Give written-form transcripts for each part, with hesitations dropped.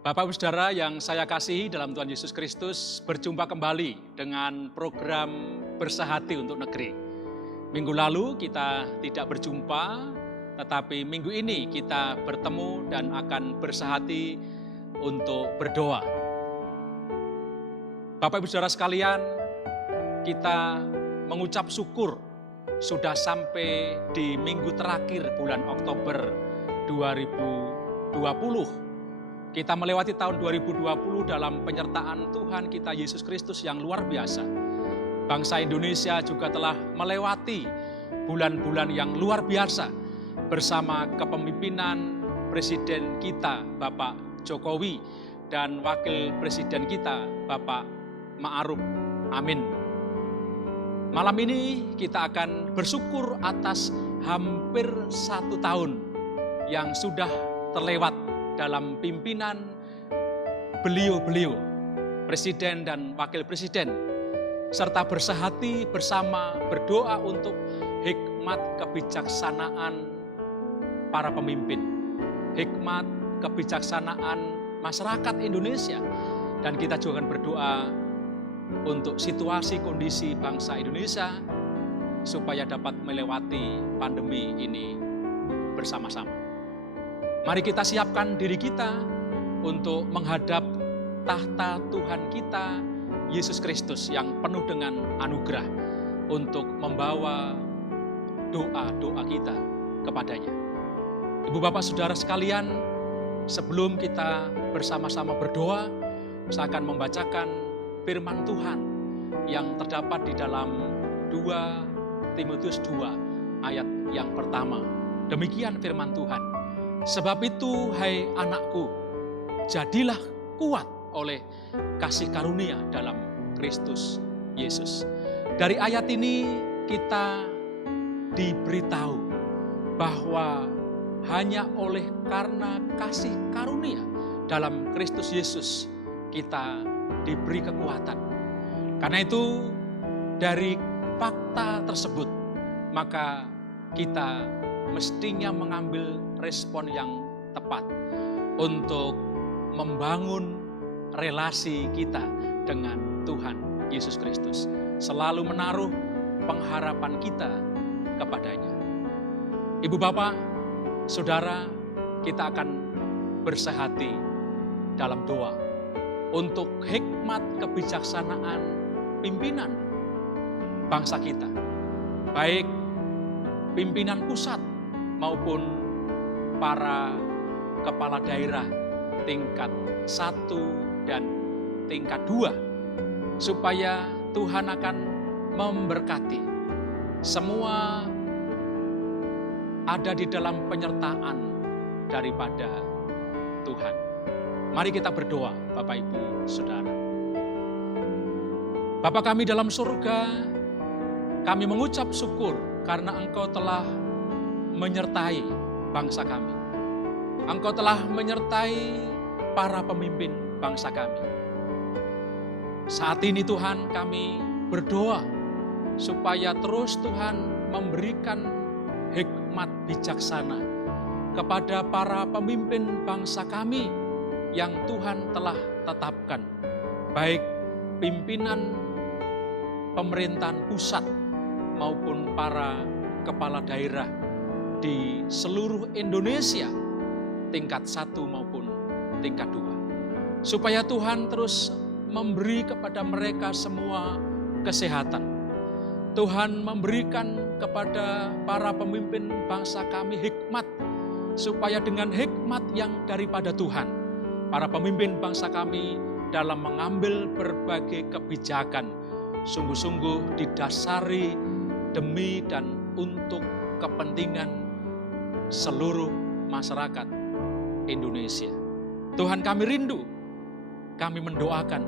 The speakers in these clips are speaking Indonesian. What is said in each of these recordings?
Bapak Ibu Saudara yang saya kasihi dalam Tuhan Yesus Kristus, berjumpa kembali dengan program Bersehati untuk Negeri. Minggu lalu kita tidak berjumpa, tetapi minggu ini kita bertemu dan akan bersehati untuk berdoa. Bapak Ibu Saudara sekalian, kita mengucap syukur sudah sampai di minggu terakhir bulan Oktober 2020. Kita melewati tahun 2020 dalam penyertaan Tuhan kita Yesus Kristus yang luar biasa. Bangsa Indonesia juga telah melewati bulan-bulan yang luar biasa bersama kepemimpinan Presiden kita Bapak Jokowi dan Wakil Presiden kita Bapak Ma'ruf Amin. Malam ini kita akan bersyukur atas hampir 1 tahun yang sudah terlewat dalam pimpinan beliau-beliau, Presiden dan Wakil Presiden, serta bersehati bersama berdoa untuk hikmat kebijaksanaan para pemimpin, hikmat kebijaksanaan masyarakat Indonesia, dan kita juga akan berdoa untuk situasi kondisi bangsa Indonesia supaya dapat melewati pandemi ini bersama-sama. Mari kita siapkan diri kita untuk menghadap tahta Tuhan kita, Yesus Kristus yang penuh dengan anugerah, untuk membawa doa-doa kita kepadanya. Ibu Bapak Saudara sekalian, sebelum kita bersama-sama berdoa, saya akan membacakan firman Tuhan yang terdapat di dalam 2 Timotius 2 ayat yang pertama. Demikian firman Tuhan. Sebab itu, hai anakku, jadilah kuat oleh kasih karunia dalam Kristus Yesus. Dari ayat ini kita diberitahu bahwa hanya oleh karena kasih karunia dalam Kristus Yesus kita diberi kekuatan. Karena itu, dari fakta tersebut, maka kita mestinya mengambil respon yang tepat untuk membangun relasi kita dengan Tuhan Yesus Kristus. Selalu menaruh pengharapan kita kepadanya. Ibu Bapak, Saudara, kita akan bersehati dalam doa untuk hikmat kebijaksanaan pimpinan bangsa kita, baik pimpinan pusat maupun para kepala daerah tingkat 1 dan tingkat 2, supaya Tuhan akan memberkati semua ada di dalam penyertaan daripada Tuhan. Mari kita berdoa, Bapak Ibu Saudara. Bapa kami dalam surga, kami mengucap syukur karena Engkau telah menyertai bangsa kami. Engkau telah menyertai para pemimpin bangsa kami. Saat ini Tuhan, kami berdoa supaya terus Tuhan memberikan hikmat bijaksana kepada para pemimpin bangsa kami yang Tuhan telah tetapkan, baik pimpinan pemerintahan pusat maupun para kepala daerah di seluruh Indonesia, tingkat 1 maupun tingkat 2. Supaya Tuhan terus memberi kepada mereka semua kesehatan. Tuhan memberikan kepada para pemimpin bangsa kami hikmat, supaya dengan hikmat yang daripada Tuhan, para pemimpin bangsa kami dalam mengambil berbagai kebijakan sungguh-sungguh didasari demi dan untuk kepentingan seluruh masyarakat Indonesia. Tuhan, kami rindu, kami mendoakan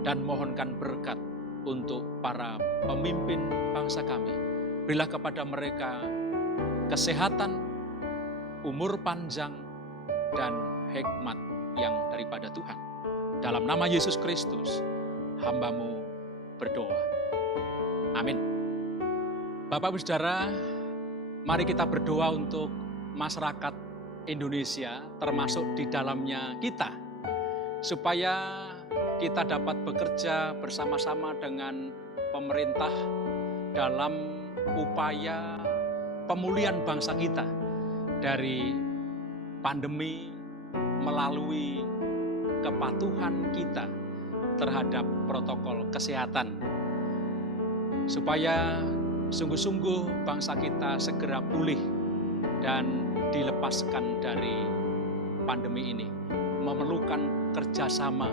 dan mohonkan berkat untuk para pemimpin bangsa kami. Berilah kepada mereka kesehatan, umur panjang, dan hikmat yang daripada Tuhan. Dalam nama Yesus Kristus, hamba-Mu berdoa. Amin. Bapak Ibu Saudara, mari kita berdoa untuk masyarakat Indonesia, termasuk di dalamnya kita, supaya kita dapat bekerja bersama-sama dengan pemerintah dalam upaya pemulihan bangsa kita dari pandemi melalui kepatuhan kita terhadap protokol kesehatan, supaya sungguh-sungguh bangsa kita segera pulih dan dilepaskan dari pandemi ini. Memerlukan kerjasama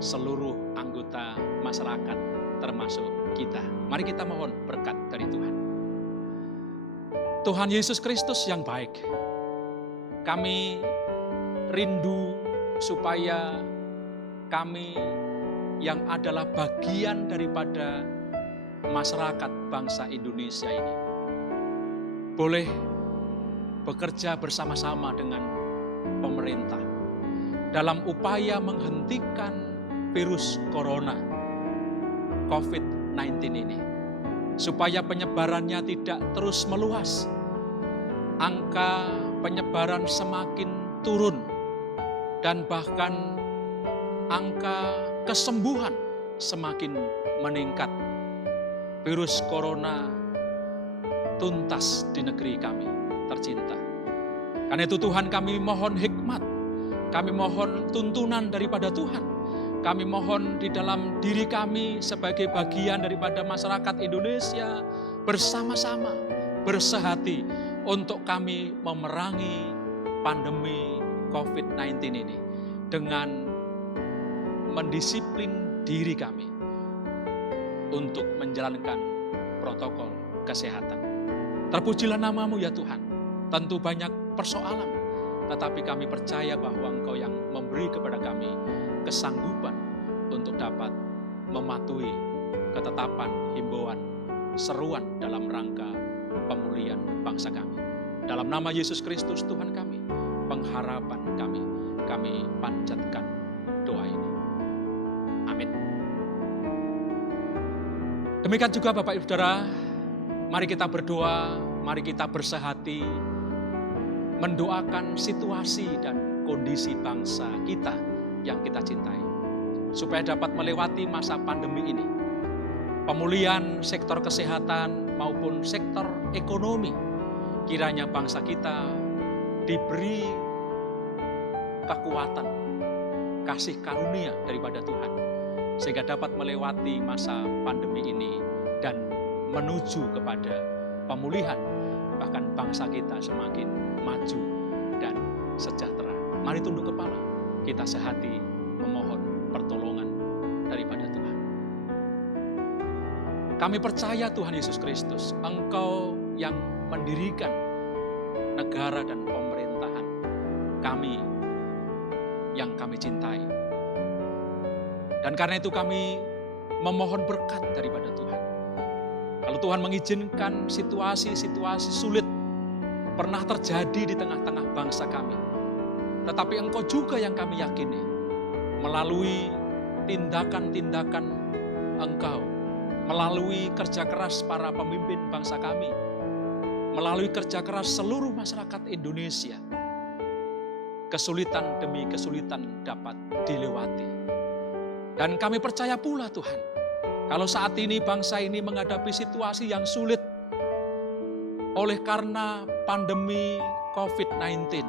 seluruh anggota masyarakat termasuk kita. Mari kita mohon berkat dari Tuhan. Tuhan Yesus Kristus yang baik, kami rindu supaya kami yang adalah bagian daripada masyarakat bangsa Indonesia ini boleh bekerja bersama-sama dengan pemerintah dalam upaya menghentikan virus corona COVID-19 ini, supaya penyebarannya tidak terus meluas, angka penyebaran semakin turun, dan bahkan angka kesembuhan semakin meningkat. Virus corona tuntas di negeri kami tercinta. Karena itu Tuhan, kami mohon hikmat, kami mohon tuntunan daripada Tuhan. Kami mohon di dalam diri kami sebagai bagian daripada masyarakat Indonesia bersama-sama bersehati untuk kami memerangi pandemi COVID-19 ini dengan mendisiplin diri kami untuk menjalankan protokol kesehatan. Terpujilah nama-Mu ya Tuhan. Tentu banyak persoalan, tetapi kami percaya bahwa Engkau yang memberi kepada kami kesanggupan untuk dapat mematuhi ketetapan, himbauan, seruan dalam rangka pemulihan bangsa kami. Dalam nama Yesus Kristus Tuhan kami, pengharapan kami panjatkan doa ini. Amin. Demikian juga Bapak Ibu Saudara, mari kita berdoa, mari kita bersehati mendoakan situasi dan kondisi bangsa kita yang kita cintai, supaya dapat melewati masa pandemi ini. Pemulihan sektor kesehatan maupun sektor ekonomi, kiranya bangsa kita diberi kekuatan, kasih karunia daripada Tuhan, sehingga dapat melewati masa pandemi ini dan menuju kepada pemulihan, bahkan bangsa kita semakin maju dan sejahtera. Mari tunduk kepala, kita sehati memohon pertolongan daripada Tuhan. Kami percaya Tuhan Yesus Kristus, Engkau yang mendirikan negara dan pemerintahan kami yang kami cintai. Dan karena itu kami memohon berkat daripada Tuhan. Kalau Tuhan mengizinkan situasi-situasi sulit pernah terjadi di tengah-tengah bangsa kami, tetapi Engkau juga yang kami yakini, melalui tindakan-tindakan Engkau, melalui kerja keras para pemimpin bangsa kami, melalui kerja keras seluruh masyarakat Indonesia, kesulitan demi kesulitan dapat dilewati. Dan kami percaya pula Tuhan, kalau saat ini bangsa ini menghadapi situasi yang sulit oleh karena pandemi COVID-19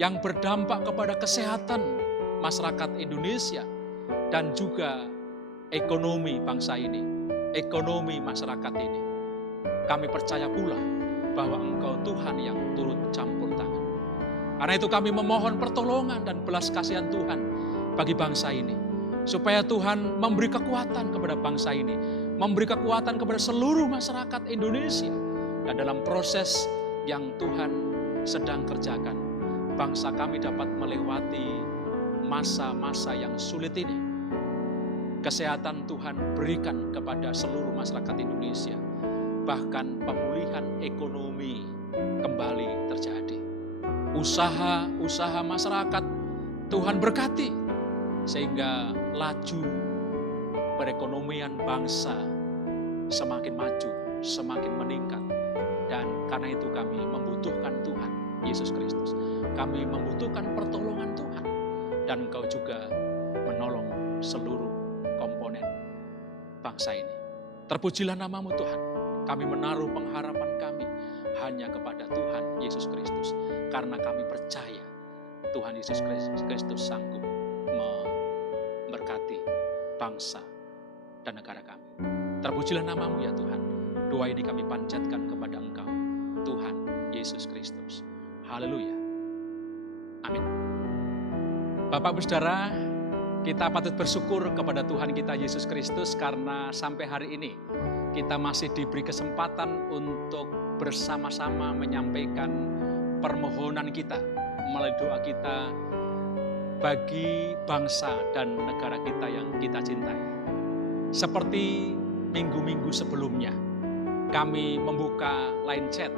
yang berdampak kepada kesehatan masyarakat Indonesia dan juga ekonomi bangsa ini, ekonomi masyarakat ini. Kami percaya pula bahwa Engkau Tuhan yang turut campur tangan. Karena itu kami memohon pertolongan dan belas kasihan Tuhan bagi bangsa ini, supaya Tuhan memberi kekuatan kepada bangsa ini, memberi kekuatan kepada seluruh masyarakat Indonesia. Dan dalam proses yang Tuhan sedang kerjakan, bangsa kami dapat melewati masa-masa yang sulit ini. Kesehatan Tuhan berikan kepada seluruh masyarakat Indonesia. Bahkan pemulihan ekonomi kembali terjadi. Usaha-usaha masyarakat Tuhan berkati, sehingga laju perekonomian bangsa semakin maju, semakin meningkat. Dan karena itu kami membutuhkan Tuhan Yesus Kristus. Kami membutuhkan pertolongan Tuhan. dan Engkau juga menolong seluruh komponen bangsa ini. Terpujilah nama-Mu Tuhan. Kami menaruh pengharapan kami hanya kepada Tuhan Yesus Kristus. Karena kami percaya Tuhan Yesus Kristus sanggup memberkati bangsa dan negara kami. Terpujilah nama-Mu ya Tuhan. Doa ini kami panjatkan kepada Engkau, Tuhan Yesus Kristus. Haleluya. Amin. Bapak Ibu Saudara, kita patut bersyukur kepada Tuhan kita Yesus Kristus karena sampai hari ini kita masih diberi kesempatan untuk bersama-sama menyampaikan permohonan kita melalui doa kita bagi bangsa dan negara kita yang kita cintai. Seperti minggu-minggu sebelumnya, kami membuka line chat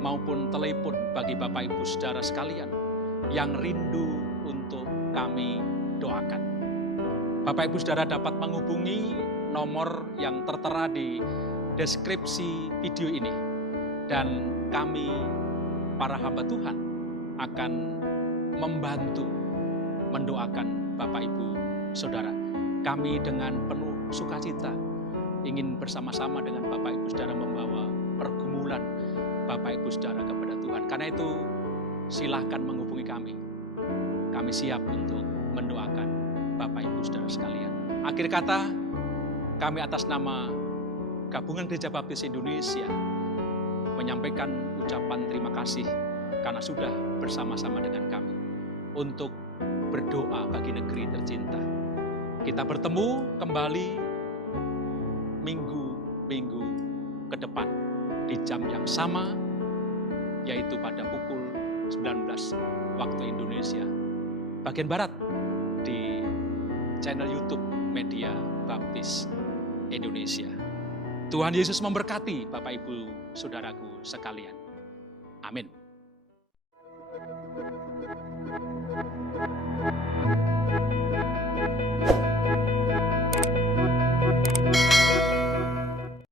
maupun telepon bagi Bapak Ibu Saudara sekalian yang rindu untuk kami doakan. Bapak Ibu Saudara dapat menghubungi nomor yang tertera di deskripsi video ini. Dan kami, para hamba Tuhan, akan membantu mendoakan Bapak Ibu Saudara. Kami dengan penuh sukacita ingin bersama-sama dengan Bapak Ibu Saudara membawa pergumulan Bapak Ibu Saudara kepada Tuhan. Karena itu silahkan menghubungi kami. Kami siap untuk mendoakan Bapak Ibu Saudara sekalian. Akhir kata, kami atas nama Gabungan Gereja Baptis Indonesia menyampaikan ucapan terima kasih karena sudah bersama-sama dengan kami untuk berdoa bagi negeri tercinta. Kita bertemu kembali minggu-minggu ke depan di jam yang sama, yaitu pada pukul 19 waktu Indonesia bagian Barat di channel YouTube Media Baptis Indonesia. Tuhan Yesus memberkati Bapak Ibu Saudaraku sekalian. Amin.